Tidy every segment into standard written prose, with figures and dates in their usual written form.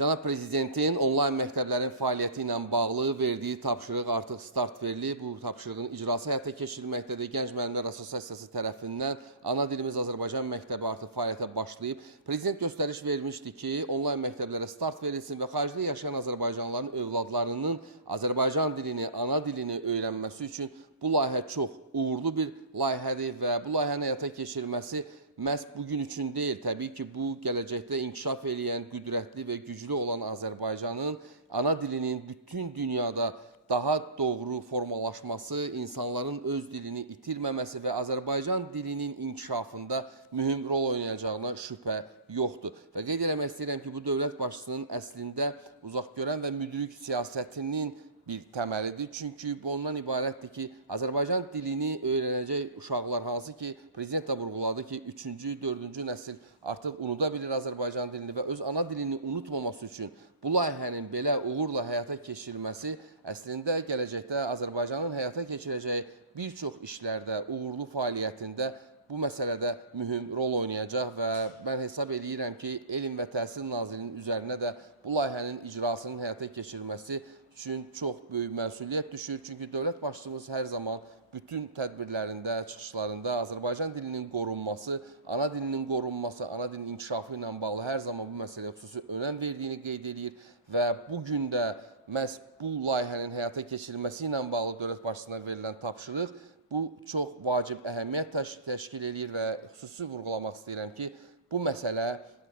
Cənab Prezidentin onlayn məktəblərin fəaliyyəti ilə bağlı verdiyi tapşırıq artıq start verilib. Bu tapşırığın icrası həyata keçirilməkdədir. Gənc Müəllimlər Assosiasiyası tərəfindən ana dilimiz Azərbaycan məktəbi artıq fəaliyyətə başlayıb. Prezident göstəriş vermişdi ki, onlayn məktəblərə start verilsin və xaricdə yaşayan azərbaycanlıların övladlarının Azərbaycan dilini, ana dilini öyrənməsi üçün bu layihə çox uğurlu bir layihədir və bu layihənin həyata keçirilməsi məhz bugün üçün deyil. Təbii ki, bu gələcəkdə inkişaf eləyən, qüdrətli və güclü olan Azərbaycanın ana dilinin bütün dünyada daha doğru formalaşması, insanların öz dilini itirməməsi və Azərbaycan dilinin inkişafında mühüm rol oynayacağına şübhə yoxdur. Və qeyd eləmək istəyirəm ki, bu dövlət başçısının əslində uzaqgörən və müdrik siyasətinin bir təməlidir. Çünki bu ondan ibarətdir ki, Azərbaycan dilini öyrənəcək uşaqlar, hansı ki, Prezident də vurğuladı ki, 3-cü, 4-cü nəsil artıq unuda bilir Azərbaycan dilini və öz ana dilini unutmaması üçün bu layihənin belə uğurla həyata keçirilməsi əslində gələcəkdə Azərbaycanın həyata keçirəcəyi bir çox işlərdə, uğurlu fəaliyyətində bu məsələdə mühüm rol oynayacaq və mən hesab edirəm ki, Elm və Təhsil Nazirliyinin üzərinə də bu layihənin icrasının həyata keçirilməsi üçün çox böyük məsuliyyət düşür. Çünki dövlət başçımız hər zaman bütün tədbirlərində, çıxışlarında Azərbaycan dilinin qorunması, ana dilinin qorunması, ana dilinin inkişafı ilə bağlı hər zaman bu məsələyə xüsusi önəm verdiyini qeyd edir və bugün də məhz bu layihənin həyata keçirilməsi ilə bağlı dövlət başçısına verilən tapşırıq bu çox vacib əhəmiyyət təşkil edir və xüsusi vurğulamaq istəyirəm ki, bu məsələ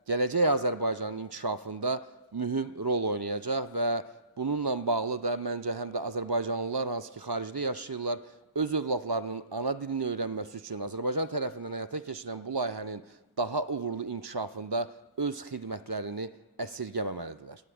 gələcək Azərbaycanın inkişafında mühüm rol oynayacaq və bununla bağlı da məncə həm də azərbaycanlılar, hansı ki, xaricdə yaşayırlar, öz övladlarının ana dilini öyrənməsi üçün Azərbaycan tərəfindən həyata keçirilən bu layihənin daha uğurlu inkişafında öz xidmətlərini əsirgəməməlidirlər.